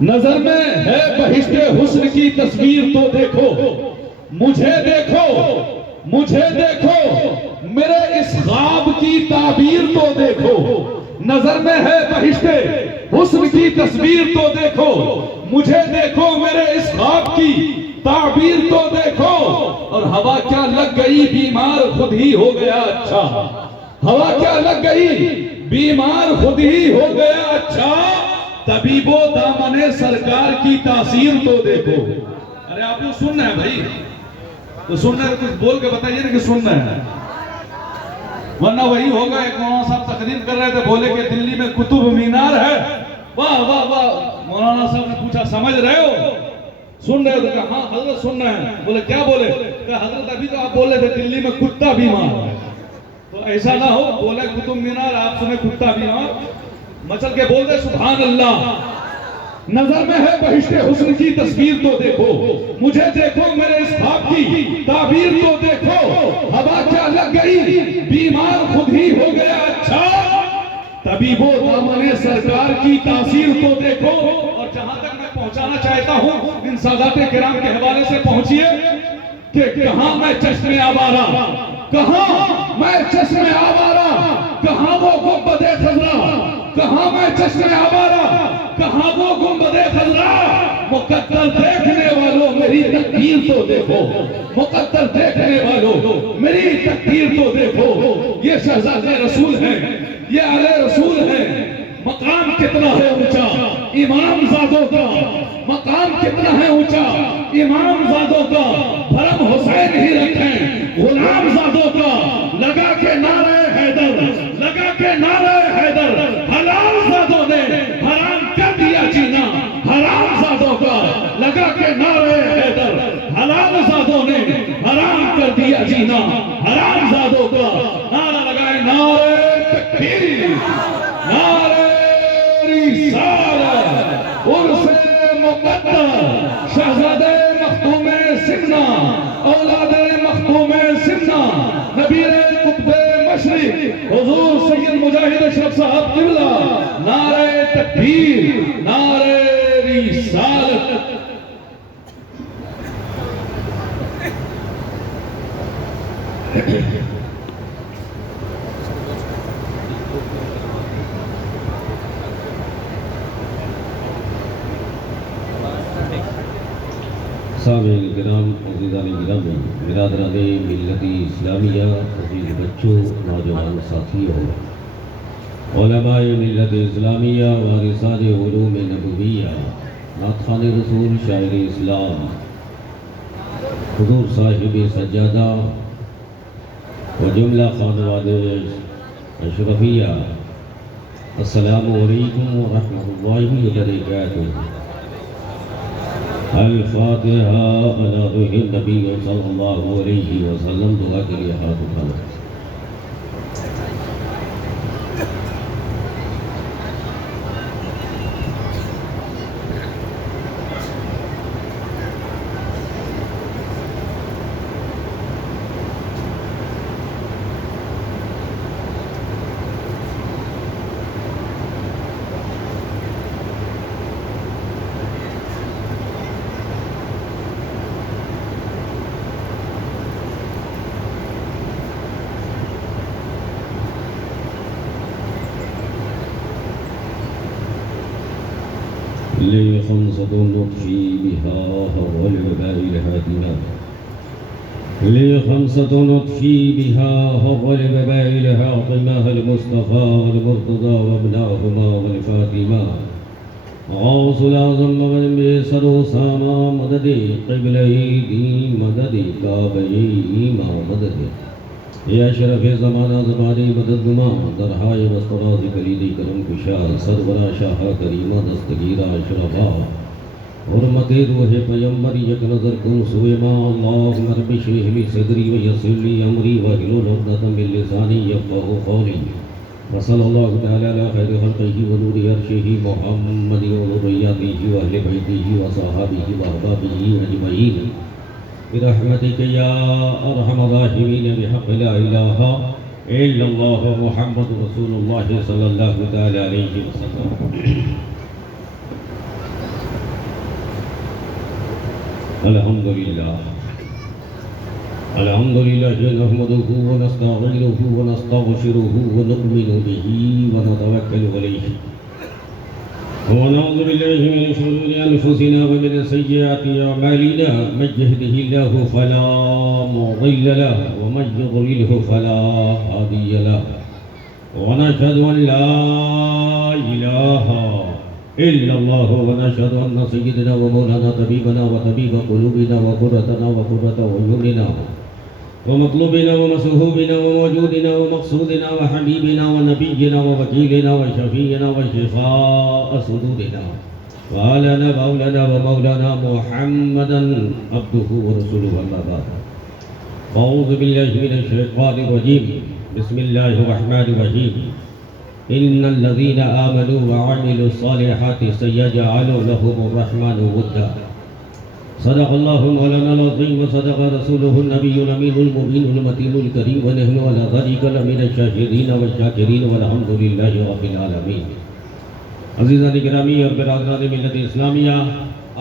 نظر میں ہے بہشت حسن کی تصویر تو دیکھو، مجھے دیکھو، مجھے دیکھو، میرے اس خواب کی تعبیر تو دیکھو۔ نظر میں ہے بہشت حسن کی تصویر تو دیکھو، مجھے دیکھو، میرے اس خواب کی تعبیر تو دیکھو۔ اور ہوا کیا لگ گئی بیمار خود ہی ہو گیا اچھا، ہوا کیا لگ گئی بیمار خود ہی ہو گیا اچھا، طبیب و دامن سرکار کی تاثیر تو دیکھو۔ ارے آپ کو سننا ہے بھائی، تو سننا ہے، کچھ بول کے بتائیے نا کہ سننا ہے، ورنہ وہی ہوگا۔ ایک مولانا صاحب تقریر کر رہے تھے، بولے کہ دلی میں قطب مینار ہے، واہ واہ واہ۔ مولانا صاحب نے پوچھا سمجھ رہے ہو؟ سن رہے ہو؟ تو کہا ہاں حضرت سننا ہے۔ بولے کیا بولے؟ کہا حضرت ابھی تو آپ بول رہے تھے دلی میں کتا بیمار ہے، تو ایسا نہ ہو بولے قطب مینار آپ سنے کتا بیمار، مچل کے بول دے سبحان اللہ۔ نظر میں ہے بہشت حسن کی تصویر تو دیکھو، مجھے دیکھو، میرے اس خواب کی تعبیر تو دیکھو۔ ہوا کیا لگ گئی بیمار خود ہی ہو گیا اچھا، طبیب و دامن سرکار کی تاثیر تو دیکھو۔ اور جہاں تک میں پہنچانا چاہتا ہوں ان سادات کرام کے حوالے سے پہنچیے کہ کہاں میں چشم آوارہ، کہاں میں چشم آوارہ، کہاں وہ گنبد خضرا، کہاں میں چشم آوارہ، کہاں وہ گنبد خضرا۔ مقدر دیکھنے والوں میری تقدیر تو دیکھو، مقدر دیکھنے والوں میری تقدیر تو دیکھو۔ یہ شہزادے رسول ہیں، یہ اہل رسول ہیں، مقام کتنا ہے اونچا امام زادوں کا، مقام کتنا ہے اونچا امام زادوں کا۔ بھرم حسین ہی رکھیں غلام زادوں کا، لگا کے نعرہ حیدر، لگا کے نعرہ حیدر، حلال زادوں نے حرام کر دیا جینا حرام زادوں کا، لگا کے نعرہ حیدر، حلال زادوں نے حرام کر دیا جینا حرام زادوں کا۔ نعرہ لگائے نعرہ تکبیر، نعرہ رسالت، عرس مقدر، شہزادہ مختوم سمنا، اولاد مختوم سمنا، نبی قطب مشرق حضور سید مجاہد اشرف صاحب قبلہ، نعرہ تکبیر، نعرہ رسالت۔ سامعین کرام، عزیزان گرامی، برادران ملت اسلامیہ، عزیز بچوں، نوجوان ساتھیوں، علماء ملت اسلامیہ، وارثان علوم نبویہ، نعت خوان رسول، شاعر اسلام، حضور صاحب سجادہ و جملہ خانوادہ اشرفیہ، السلام علیکم ورحمۃ اللہ وبرکاتہ۔ الفاتحہ علی روح النبی صلی اللہ علیہ وسلم۔ دعا کے لیے ہاتھ اٹھانا۔ لي خمسة نطفي بها هوى الوباء الهادمة، لي خمسة نطفي بها هوى الوباء الهادمة، المصطفى والمرتضى وابناهما والفاطمة، غوث الأعظم مغرب سر أسامة، مدد قبلي دين، مدد كعبي مدد، یا اشرف زمانہ زمانی مدد نما، درہائے مستراز کلیدی کرم کشا، سرورہ شاہ کریمہ دستگیرہ اشرفا، حرمت روح پیمبر یک نظر کن سوئے ما، اللہم رب اشرح لی صدری ویسر لی امری واحلل عقدۃ من لسانی یفقہوا قولی، وصلی اللہ تعالی علی خیر خلقہ ونور عرشہ محمد وذریتہ واہل بیتہ وصحابہ واحبابہ اجمعین برحمتک یا ارحم الراحمین، بحق لا الہ الا اللہ محمد رسول اللہ صلی اللہ تعالی علیہ وسلم۔ الحمد لله نحمده ونستعينه ونستغفره ونؤمن به ونتوكل عليه ونعوذ بالله من شرور أنفسنا ومن سيئات أعمالنا من يهده الله فلا مضل له ومن يضلله فلا هادي له ونشهد أن لا إله إلا الله ونشهد أن سيدنا ومولانا طبيبنا وطبيب قلوبنا وقرتنا وقرة عيوننا ومطلوبنا ومسهوبنا وموجودنا ومقصودنا وحبيبنا ونبينا ووكيلنا وشفينا وشفاء صدورنا وعلنا مولانا ومولانا محمدا عبده ورسوله أما بعد أعوذ بالله من الشيطان الرجيم بسم الله الرحمن الرحيم إن الذين آمنوا وعملوا الصالحات سيجعل لهم الرحمن ودا صدق الله مولانا العظيم وصدق رسوله النبي الأمين المبين المتين الكريم ونحن على ذلك لمن الشاهدين والشاكرين والحمد لله رب العالمين. عزیزان گرامی اور برادران ملت اسلامیہ،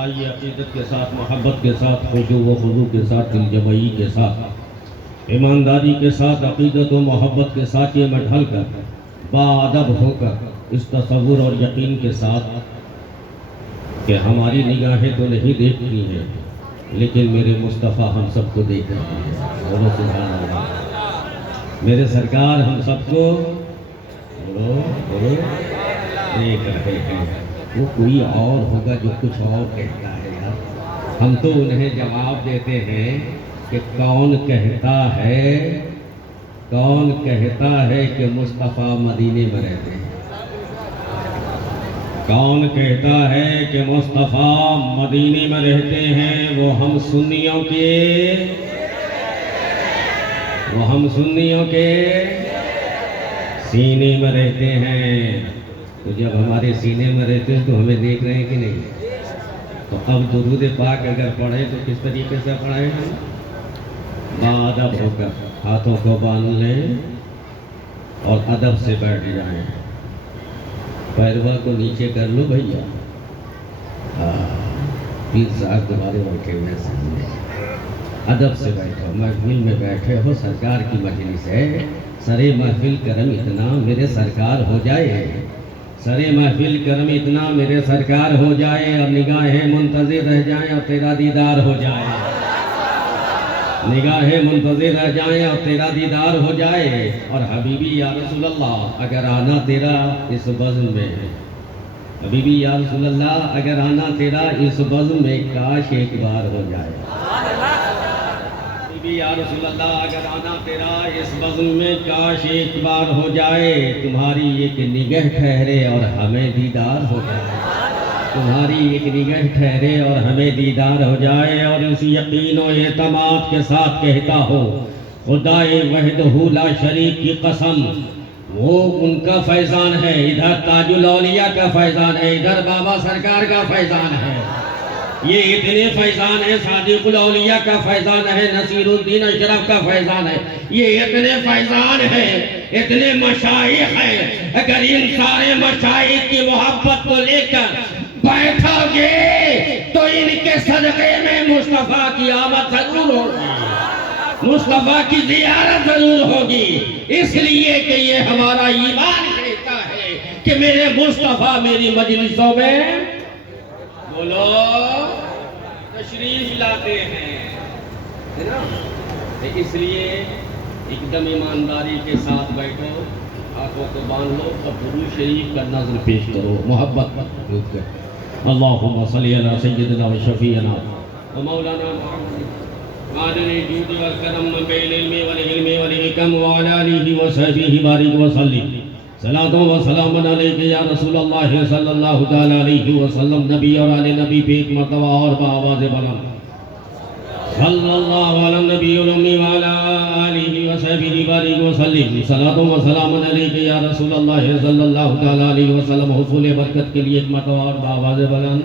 آئیے عقیدت کے ساتھ، محبت کے ساتھ، خشوع و خضوع کے ساتھ، دل جمعی کے ساتھ، ایمانداری کے ساتھ، عقیدت و محبت کے ساتھ یہ مٹھل کر باادب ہو کر اس تصور اور یقین کے ساتھ کہ ہماری نگاہیں تو نہیں دیکھتی ہیں لیکن میرے مصطفیٰ ہم سب کو دیکھ رہے ہیں. بولو سبحان اللہ. میرے سرکار ہم سب کو دیکھ رہے ہیں. وہ کوئی اور ہوگا جو کچھ اور کہتا ہے یار. ہم تو انہیں جواب دیتے ہیں کہ کون کہتا ہے کہ مصطفیٰ مدینے میں رہتے ہیں؟ کون کہتا ہے کہ مصطفیٰ مدینے میں رہتے ہیں؟ وہ ہم سنیوں کے سینے میں رہتے ہیں. تو جب ہمارے سینے میں رہتے ہیں تو ہمیں دیکھ رہے ہیں کہ نہیں؟ تو اب درود پاک اگر پڑھیں تو کس طریقے سے پڑھیں ہم؟ باادب ہو کر ہاتھوں کو باندھ لیں اور ادب سے بیٹھ جائیں. پیروا کو نیچے کر لو بھیا. پیر صاحب تمہارے بیٹھے ہوئے سامنے. ادب سے بیٹھو. محفل میں بیٹھے ہو، سرکار کی مجلس ہے. سرے محفل کرم اتنا میرے سرکار ہو جائے. سرے محفل کرم اتنا میرے سرکار ہو جائے اور نگاہیں منتظر رہ جائیں اور تیرا دیدار ہو جائے. نگاہیں منتظر رہ جائیں اور تیرا دیدار ہو جائے. اور حبیبی یا رسول اللہ اگر آنا تیرا اس بزم میں، حبیبی یا رسول اللہ اگر آنا تیرا اس بزم میں کاش ایک بار ہو جائے. حبیبی یا رسول اللہ اگر آنا تیرا اس بزم میں کاش ایک بار ہو جائے. تمہاری ایک نگہ ٹھہرے اور ہمیں دیدار ہو جائے. تمہاری ایک نگہ ٹھہرے اور ہمیں دیدار ہو جائے. اور اس یقین و اعتماد کے ساتھ کہتا ہو خدائے وحدہ لا شریک کی قسم، وہ ان کا فیضان ہے. ادھر تاج الاولیاء کا فیضان ہے، ادھر بابا سرکار کا فیضان ہے. یہ اتنے فیضان ہیں. صادق الاولیاء کا فیضان ہے، نصیر الدین اشرف کا فیضان ہے. یہ اتنے فیضان ہیں، اتنے مشائخ ہیں. اگر ان سارے مشائخ کی محبت کو لے کر بیٹھو گے تو ان کے صدقے میں مصطفیٰ کی آمد ضرور ہوگی، مصطفیٰ کی زیارت ضرور ہوگی. اس لیے کہ یہ ہمارا ایمان کہتا ہے کہ میرے مصطفیٰ میری مجلسوں میں بولو تشریف لاتے ہیں. اس لیے ایک دم ایمانداری کے ساتھ بیٹھو، ہاتھوں کو باندھ لو اور درود شریف کا نظر پیش کرو. محبت اللہم صلی علی سیدنا و شفیعنا و مولانا محمد معدن الجود والکرم منبع العلم والعلم والحکم وعلی آلہ وصحبہ بارک وسلم. صلاۃ و سلام علیک یا رسول اللہ صلی اللہ تعالی علیہ وسلم. نبی اور آل نبی پہ ایک مرتبہ اور بآواز بلند صلی اللہ علی النبی الامی وعلی آلہ وصحبہ بارک وسلم. صلاۃ و سلام علیک یا رسول اللہ صلی اللہ تعالی علیہ وسلم. حصول برکت کے لیے ایک مرتبہ اور بآواز بلند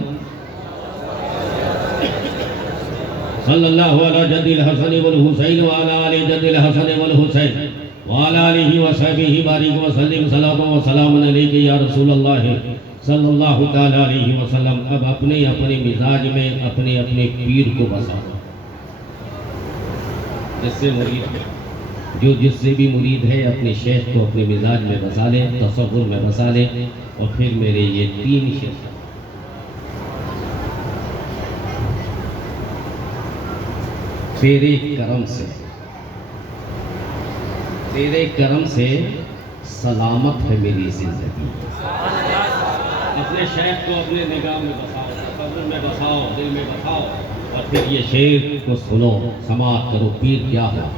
صلی اللہ علی جد الحسن والحسین وعلی آل جد الحسن والحسین وعلی آلہ وصحبہ بارک وسلم. صلاۃ و سلام علیک یا رسول اللہ صلی اللہ تعالیٰ علیہ وسلم اب اپنے اپنے مزاج میں اپنے اپنے پیر کو بسا دو، جس سے مرید ہے، جو جس سے بھی مرید ہے اپنے شیخ کو اپنے مزاج میں بسا لے، تصور میں بسا لے، اور پھر میرے یہ 3 شیخ تیرے کرم سے سلامت ہے میری زندگی۔ اپنے شیخ کو اپنے نگاہ میں بساؤ، تصور میں بساؤ، دل میں بساؤ، اور پھر یہ شعر کو سنو، سماعت کرو۔ پیر کیا ہوا؟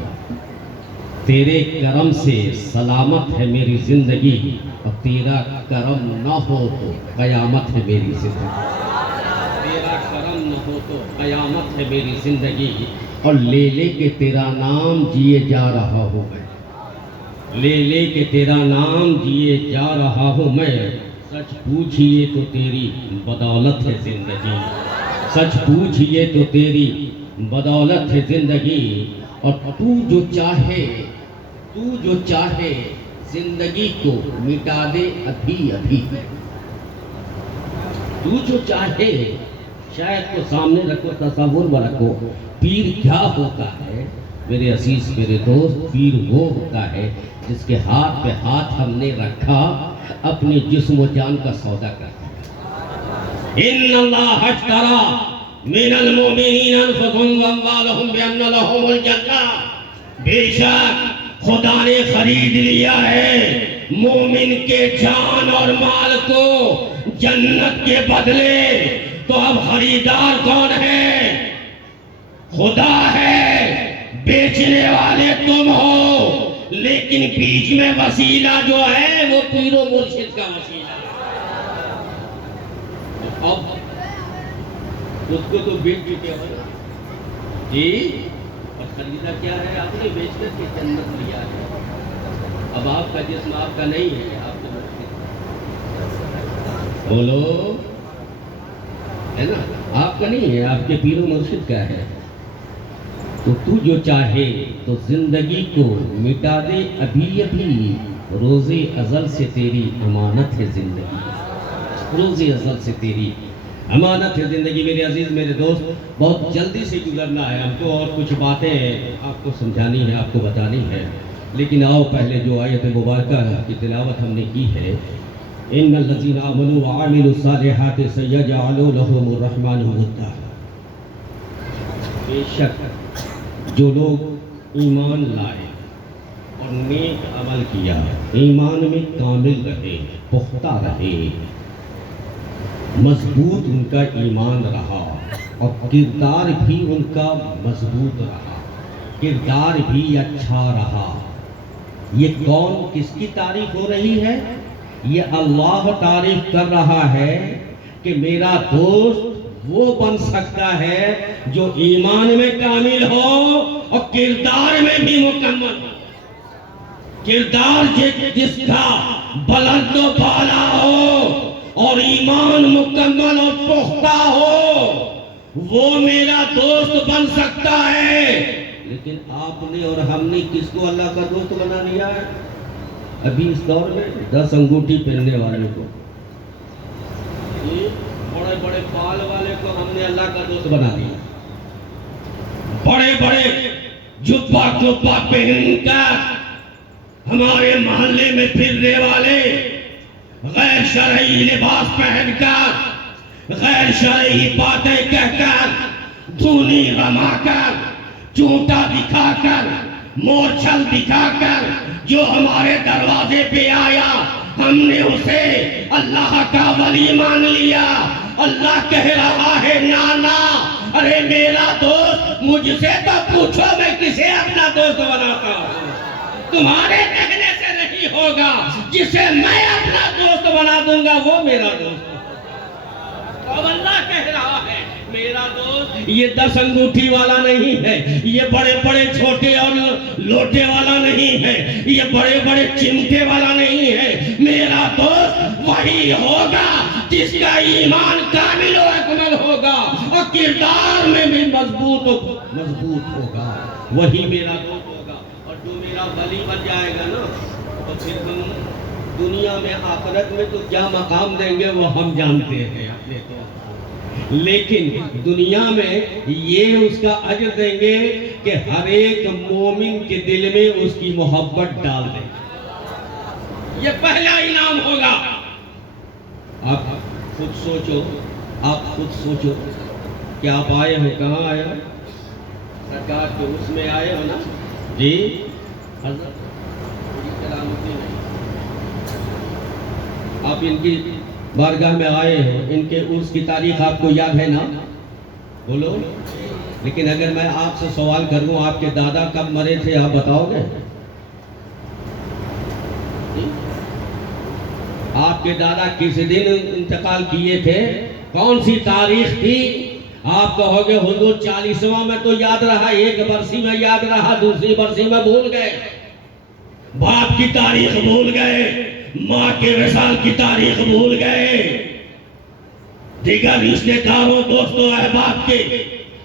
تیرے کرم سے سلامت ہے میری زندگی، اور تیرا کرم نہ ہو تو قیامت ہے میری زندگی۔ تیرا کرم نہ ہو تو قیامت ہے میری زندگی، اور لے لے کے تیرا نام جیے جا رہا ہوں میں، لے لے کے تیرا نام جیے جا رہا ہوں میں۔ سچ پوچھئے تو تیری بدولت ہے زندگی، سچ پوچھئے تو تیری بدولت ہے زندگی، اور تو جو چاہے زندگی کو مٹا دے ابھی ابھی، تو جو چاہے۔ شاید کو سامنے رکھو، تصور میں رکھو، پیر کیا ہوتا ہے میرے عزیز، میرے دوست؟ پیر وہ ہوتا ہے جس کے ہاتھ پہ ہاتھ ہم نے رکھا، اپنے جسم و جان کا سودا کرتا ہے۔ ان اللہ اشتری من المؤمنین انفسهم واموالهم بان لهم الجنہ، بے شک خدا نے خرید لیا ہے مومن کے جان اور مال کو جنت کے بدلے۔ تو اب خریدار کون ہے؟ خدا ہے، بیچنے والے تم ہو، لیکن بیچ میں وسیلہ جو ہے وہ پیر و مرشد کا وسیلہ ہے۔ اب اس کو تو بیچ چکے ہو جی، اور خریدا کیا ہے؟ آپ نے بیچ کر کے جنت لیا ہے۔ اب آپ کا جسم آپ کا نہیں ہے، آپ کا بولو ہے نا، آپ کا نہیں ہے، آپ کے پیر و مرشد کا ہے۔ تو جو چاہے تو زندگی کو مٹا دے ابھی ابھی، روز ازل سے تیری امانت ہے زندگی، روز ازل سے تیری امانت ہے زندگی۔ میرے عزیز، میرے دوست، بہت جلدی سے گزرنا ہے ہم کو، اور کچھ باتیں آپ کو سمجھانی ہے، آپ کو بتانی ہے، لیکن آؤ پہلے جو آیت مبارکہ کی تلاوت ہم نے کی ہے، ان الذین آمنوا وعملوا الصالحات سیجعل لهم الرحمن ودا۔ بے شک جو لوگ ایمان لائے اور نیک عمل کیا، ایمان میں کامل رہے، پختہ رہے، مضبوط ان کا ایمان رہا، اور کردار بھی ان کا مضبوط رہا، کردار بھی اچھا رہا۔ یہ کون، کس کی تعریف ہو رہی ہے؟ یہ اللہ تعریف کر رہا ہے کہ میرا دوست وہ بن سکتا ہے جو ایمان میں کامل ہو اور کردار میں بھی مکمل ہو۔ کردار جس کا بلند و بالا ہو اور ایمان مکمل اور پختہ ہو، وہ میرا دوست بن سکتا ہے۔ لیکن آپ نے اور ہم نے کس کو اللہ کا دوست بنا لیا ہے؟ ابھی اس دور میں 10 انگوٹھی پہننے والے کو، بڑے بڑے بال والے کو ہم نے اللہ کا دوست بنا دیا۔ بڑے بڑے جبہ پہن کر ہمارے محلے میں پھرنے والے، غیر شرعی لباس پہن کر، غیر شرعی باتیں کہہ کر، دھونی رما کر، چونٹا دکھا کر، مورچھل دکھا کر جو ہمارے دروازے پہ آیا، ہم نے اسے اللہ کا ولی مان لیا۔ اللہ کہہ رہا ہے نانا، ارے میرا دوست مجھ سے تو پوچھو میں کسے اپنا دوست بناتا ہوں۔ تمہارے کہنے سے نہیں ہوگا، جسے میں اپنا دوست بنا دوں گا وہ میرا دوست۔ اب اللہ کہہ رہا ہے میرا دوست یہ 10 انگوٹھی والا نہیں ہے، یہ بڑے بڑے چھوٹے اور لوٹے والا نہیں ہے، یہ بڑے بڑے چمٹے والا نہیں ہے۔ میرا دوست وہی ہوگا جس کا ایمان کامل و اکمل ہوگا اور کردار میں بھی مضبوط ہوگا، وہی میرا دوست ہوگا۔ اور جو میرا ولی بن جائے گا نا، تو پھر ہم دنیا میں آخرت میں تو کیا مقام دیں گے وہ ہم جانتے ہیں اپنے طور پر، لیکن دنیا میں یہ اس کا اجر دیں گے کہ ہر ایک مومن کے دل میں اس کی محبت ڈال دیں گے، یہ پہلا انعام ہوگا۔ آپ خود سوچو، آپ خود سوچو کہ آپ آئے ہو، کہاں آئے ہو؟ سرکار کے اس میں آئے ہو نا جی حضرت سلامتی نہیں، آپ ان کی بارگاہ میں آئے ہو، ان کے عرس کی تاریخ آپ کو یاد ہے نا؟ بولو۔ لیکن اگر میں آپ سے سوال کروں آپ کے دادا کب مرے تھے آپ بتاؤ گے؟ آپ کے دادا کس دن انتقال کیے تھے؟ کون سی تاریخ تھی؟ آپ کہو گے حضور 40واں میں تو یاد رہا، ایک برسی میں یاد رہا، دوسری برسی میں بھول گئے، باپ کی تاریخ بھول گئے، ماں کے وصال کی تاریخ بھول گئے، دیگر رشتے داروں دوستوں احباب کے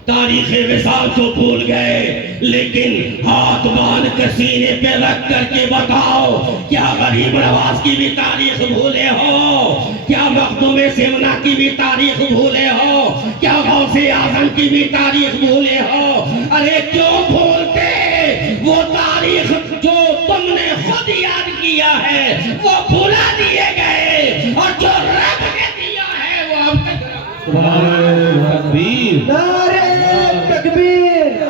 تاریخ وصال کو بھول گئے، لیکن ہاتھ باندھ کے سینے پہ رکھ کر کے بتاؤ، کیا غریب نواز کی بھی تاریخ بھولے ہو؟ کیا مخدوم سمنا کی بھی تاریخ بھولے ہو؟ کیا غوث اعظم کی بھی تاریخ بھولے ہو؟ ارے کیوں بھولتے؟ وہ تاریخ جو تم نے خود یاد کیا ہے وہ بھلا دیے گئے، اور جو رب نے دیا ہے وہ اب تک تکبیر، نعرہ تکبیر،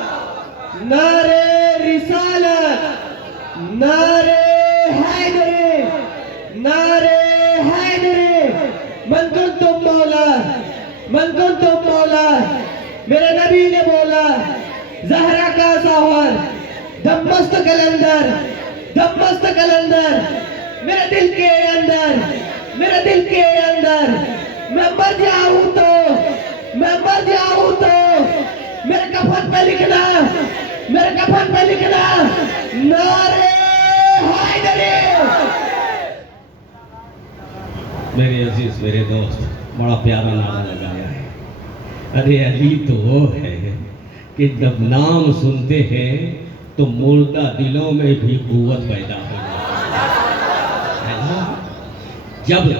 نعرہ رسالت، نعرہ حیدری، نعرہ حیدری، من کنتم مولا، من کنتم مولا۔ میرے نبی نے بولا زہرا کا ساور دمست کلندر، دمست کلندر، میرے دل کے اندر، میرے دل کے اندر، میں مر جاؤں تو، میں مر جاؤں تو میرے کفن پہ لکھنا، میرے کفن پہ لکھنا نعرہ حیدری۔ میرے عزیز، میرے دوست، بڑا پیارا نعرہ لگایا ہے۔ ارے علی تو وہ ہے کہ جب نام سنتے ہیں تو مردہ دلوں میں بھی قوت پیدا ہو جاتی ہے نا؟ جب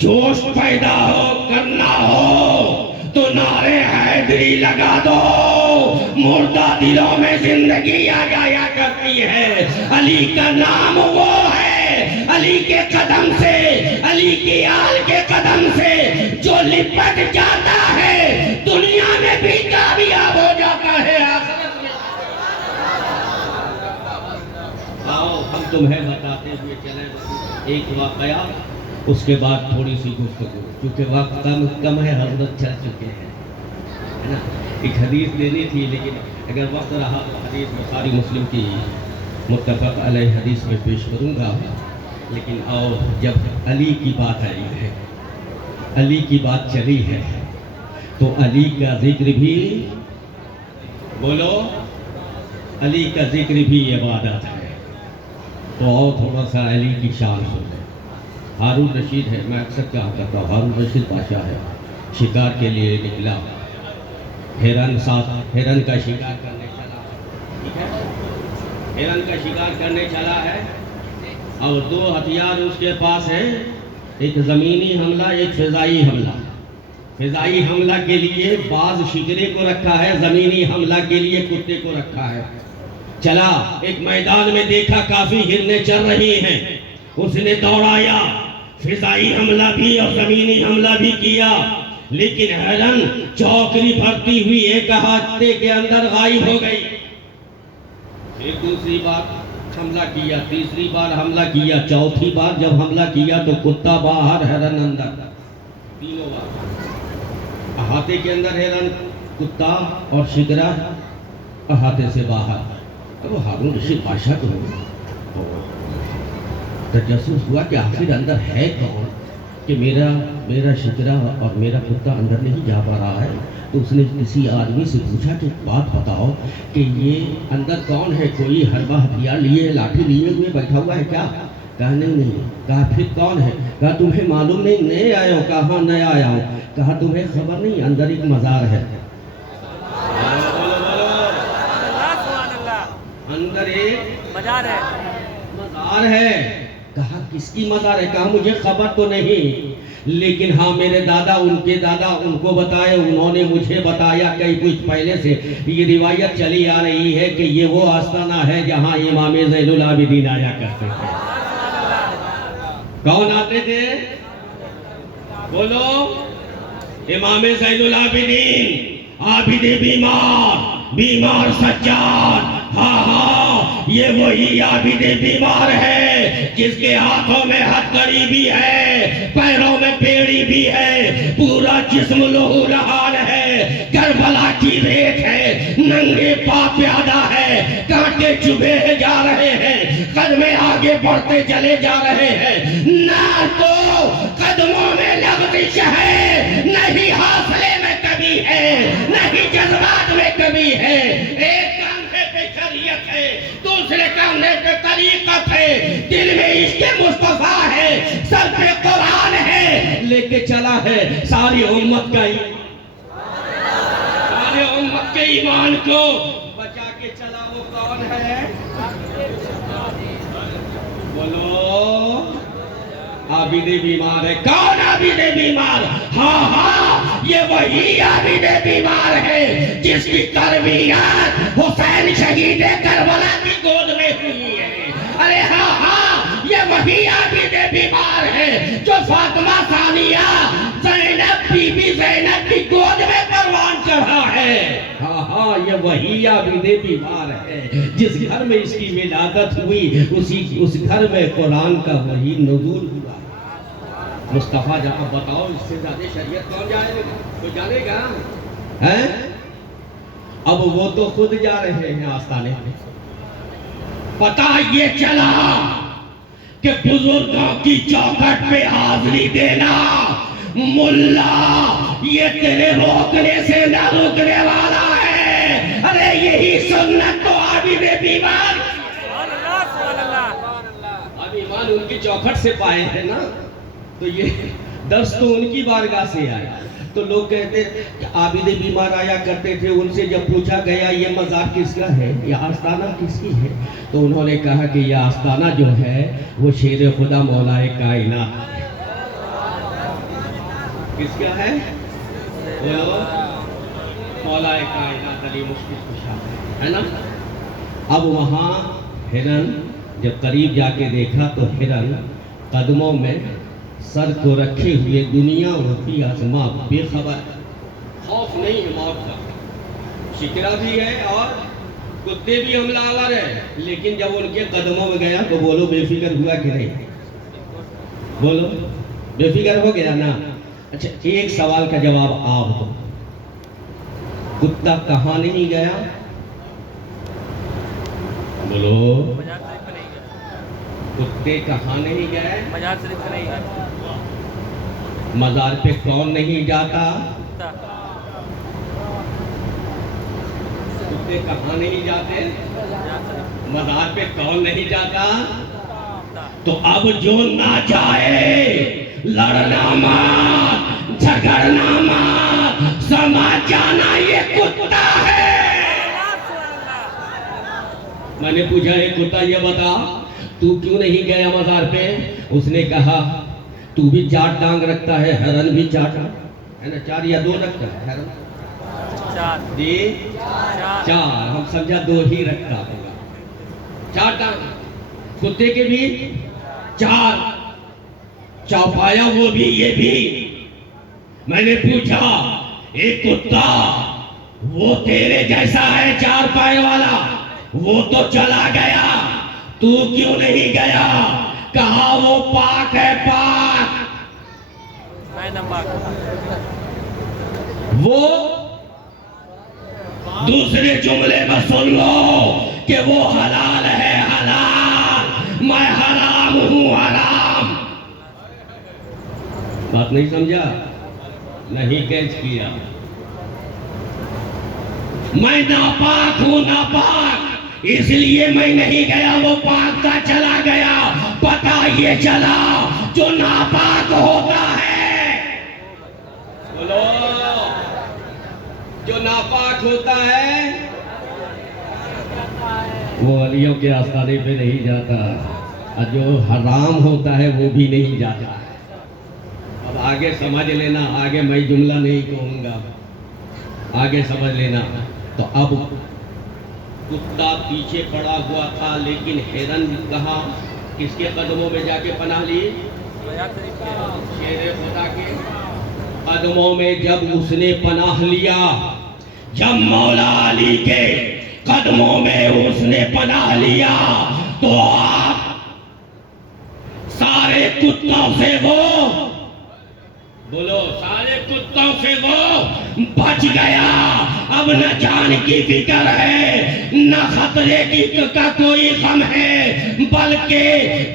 جوش پیدا ہو کرنا ہو تو نعرہ حیدری لگا دو، مردہ دلوں میں زندگی آ جایا کرتی ہے۔ علی کا نام وہ ہے، علی کے قدم سے، علی کی آل کے قدم سے جو لپٹ جاتا ہے دنیا میں بھی کامیاب ہو جاتا ہے، آخرت میں۔ آؤ ہم تمہیں بتاتے ہوئے چلیں ایک واقعہ، اس کے بعد تھوڑی سی گفتگو، کیونکہ وقت کم ہے، حضرت چل چکے ہیں، ہے نا؟ ایک حدیث لینی تھی لیکن اگر وقت رہا تو حدیث بخاری مسلم کی متفق علیہ حدیث میں پیش کروں گا، لیکن اور جب علی کی بات آئی ہے، علی کی بات چلی ہے تو علی کا ذکر بھی، بولو، علی کا ذکر بھی عبادت ہے۔ تو اور تھوڑا سا علی کی شان سن لیں۔ ہارون رشید ہے، میں اکثر کہا کرتا ہوں، ہارون رشید بادشاہ ہے، شکار کے لیے نکلا، ہرن کا شکار کرنے چلا، ٹھیک ہے، ہرن کا شکار کرنے چلا ہے، اور دو ہتھیار اس کے پاس ہیں، ایک زمینی حملہ، ایک فضائی حملہ۔ فضائی حملہ کے لیے باز شکرے کو رکھا ہے، زمینی حملہ کے لیے کتے کو رکھا ہے۔ چلا ایک میدان میں دیکھا کافی ہرنیں چل رہی ہیں، اس نے دوڑایا، فضائی حملہ بھی اور زمینی حملہ بھی کیا، لیکن ہرن چوکری بھرتی ہوئی ایک ہفتے کے اندر غائب ہو گئی۔ پھر دوسری بار حملہ کیا، تیسری بار حملہ کیا، چوتھی بار جب حملہ کیا تو کتا باہر، ہرن اندر، تینوں بار احاطے کے اندر ہرن، کتا اور شکرا احاطے سے باہر۔ اب ہارون رشید بادشاہ کو تجسس ہوا کہ آخر اندر ہے کون، کہ میرا شکرا اور میرا کتا اندر نہیں جا پا رہا ہے۔ تو اس نے کسی آدمی سے پوچھا کہ بات بتاؤ کہ یہ اندر کون ہے، کوئی حربہ ہتھیار لیے، لاٹھی لیے ہوئے بیٹھا ہوا ہے کیا؟ کہا نہیں۔ کہا پھر کون ہے؟ کہا تمہیں معلوم نہیں، نئے آئے ہو؟ کہا ہاں نیا آیا ہوں۔ کہا تمہیں خبر نہیں اندر ایک مزار ہے؟ اندر ایک مزار ہے۔ کہا کس کی مزار ہے؟ کہا مجھے خبر تو نہیں، لیکن ہاں میرے دادا، ان کے دادا ان کو بتائے، انہوں نے مجھے بتایا کئی کچھ پہلے سے یہ روایت چلی آ رہی ہے کہ یہ وہ آستانہ ہے جہاں امام زین العابدین آیا کرتے تھے۔ کون آتے تھے؟ بولو، امام زین العابدین، عابد بیمار سجاد۔ ہاں ہاں، یہ وہی عابد بیمار ہے جس کے ہاتھوں میں ہتھکڑی بھی ہے، پیروں میں بیڑی بھی ہے، پورا جسم لہو لہان ہے، کربلا کی ریت ہے، ننگے پاں پیادہ ہے، کانٹے چبھے جا رہے ہیں، قدمیں آگے بڑھتے چلے جا رہے ہیں، نہ تو قدموں میں لغزش ہے، نہیں حوصلے میں کمی ہے، نہیں جذبات میں کمی ہے۔ ایک کاندھے پہ شریعت ہے، دوسرے کاندھے پہ طریقت ہے، دل میں عشق مصطفیٰ ہے، سر پہ قرآن ہے، لے کے چلا ہے ساری امت کا سارے امت کے ایمان کو بچا کے چلا۔ وہ کون ہے؟ بولو، عابد بیمار ہے۔ کون عابد بیمار؟ ہاں ہاں، یہ وہی عابد بیمار ہے جس کی تربیت حسین شہید کربلا کی گود میں ہوئی ہے۔ ارے ہاں ہاں، یہ وہی عابد بیمار ہے جو فاطمہ ثانیہ زینب بی بی زینب کی گود میں پروان چڑھا ہے۔ ہاں ہاں، یہ وہی عابد بیمار ہے جس گھر میں اس کی ولادت ہوئی، اس گھر میں قرآن کا وحی نزول ہوا۔ مصطفیٰ جہاں بتاؤ اس سے زیادہ شریعت کون جائے گا؟ کوئی جانے گا؟ اب وہ تو خود جا رہے ہیں آستانے میں۔ پتہ یہ چلا کہ بزرگوں کی چوکھٹ پہ حاضری دینا، ملا یہ تیرے روکنے سے نہ رکنے والا ہے۔ ارے یہی سنت تو عابد بیمار، اب ایمان ان کی چوکھٹ سے پائے ہیں نا، تو یہ درس تو ان کی بارگاہ سے آیا۔ تو لوگ کہتے کہ عابد بیمار آیا کرتے تھے، ان سے جب پوچھا گیا یہ مزار کس کا ہے، یہ آستانہ کس کی ہے، تو انہوں نے کہا کہ یہ آستانہ جو ہے وہ شیر خدا مولا کائنات ہے۔ کس کا ہے؟ مولا کائنات علی مشکل کشا ہے نا۔ اب وہاں ہرن جب قریب جا کے دیکھا تو ہرن قدموں میں سر کو رکھے ہوئے دنیا وفی آزما بے خبر، خوف نہیں ہے موت کا، شکرا بھی ہے اور کتے بھی حملہ آور ہے، لیکن جب ان کے قدموں میں گیا تو بولو بے فکر ہوا کہ نہیں؟ بولو بے فکر ہو گیا نا۔ اچھا ایک سوال کا جواب آپ دو، کتا کہاں نہیں گیا؟ بولو، کتے کہاں نہیں گئے؟ مزار شریف نہیں گئے۔ مزار پہ کون نہیں جاتا؟ کتے کہاں نہیں جاتے؟ مزار پہ کون نہیں جاتا؟ تو اب جو نہ جائے، لڑنا مات، جھگڑنا مات، سمجھ جانا یہ کتا ہے۔ میں نے پوچھا ہے کتا یہ بتا تو کیوں نہیں گیا مزار پہ؟ اس نے کہا تو بھی چار ٹانگ رکھتا ہے، ہرن بھی چار ٹانگ ہے نا، چار یا دو رکھتا ہے ہرن؟ چار، ہم سمجھا دو ہی رکھتا ہوگا، چار ٹانگ۔ کتے کے بھی چار، چوپایا وہ بھی یہ بھی۔ میں نے پوچھا ایک کتا وہ تیرے جیسا ہے چار پائے والا، وہ تو چلا گیا، تو کیوں نہیں گیا؟ کہا وہ پاک ہے، پاک۔ وہ دوسرے جملے میں سن لو کہ وہ حلال ہے، حلال، میں حرام ہوں، حرام۔ بات نہیں سمجھا؟ نہیں کیچ کیا؟ میں ناپاک ہوں، ناپاک، اس لیے میں نہیں گیا، وہ پاک کا چلا گیا۔ پتہ یہ چلا جو ناپاک ہوتا ہے، بولو، جو ناپاک ہوتا ہے وہ ولیوں کے آستانے پہ نہیں جاتا، اور جو حرام ہوتا ہے وہ بھی نہیں جاتا ہے۔ اب آگے سمجھ لینا، آگے میں جملہ نہیں کہوں گا، آگے سمجھ لینا۔ تو اب کتا پیچھے پڑا ہوا تھا، لیکن ہرن کہاں کس کے قدموں میں جا کے پناہ لی؟ شیر خدا کے قدموں میں جب اس نے پناہ لیا، جب مولا علی کے قدموں میں اس نے پناہ لیا، تو آپ سارے کتوں سے وہ بولو، سارے کتوں سے وہ بچ گیا۔ اب نہ جان کی فکر ہے، نہ خطرے کا کوئی غم ہے، بلکہ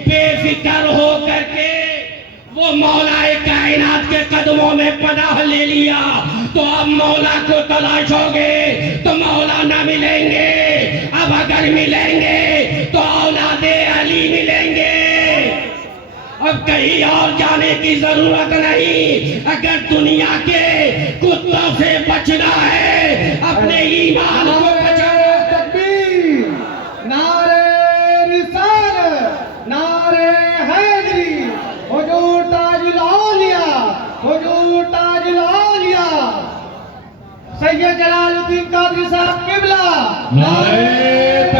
بے فکر ہو کر کے وہ مولا کائنات کے قدموں میں پناہ لے لیا۔ تو اب مولا کو تلاشو گے تو مولا نہ ملیں گے، اب اگر ملیں گے تو اولاد علی ملیں گے۔ اب کہیں اور جانے کی ضرورت نہیں۔ اگر دنیا کے کتوں سے بچنا ہے، اپنے ایمان کو بچانا ہے۔ تکبیر، نعرہ رسالت، نعرہ حیدری، حضور تاج الاولیاء، حضور تاج الاولیاء سید جلال الدین قادری صاحب قبلہ، نعرہ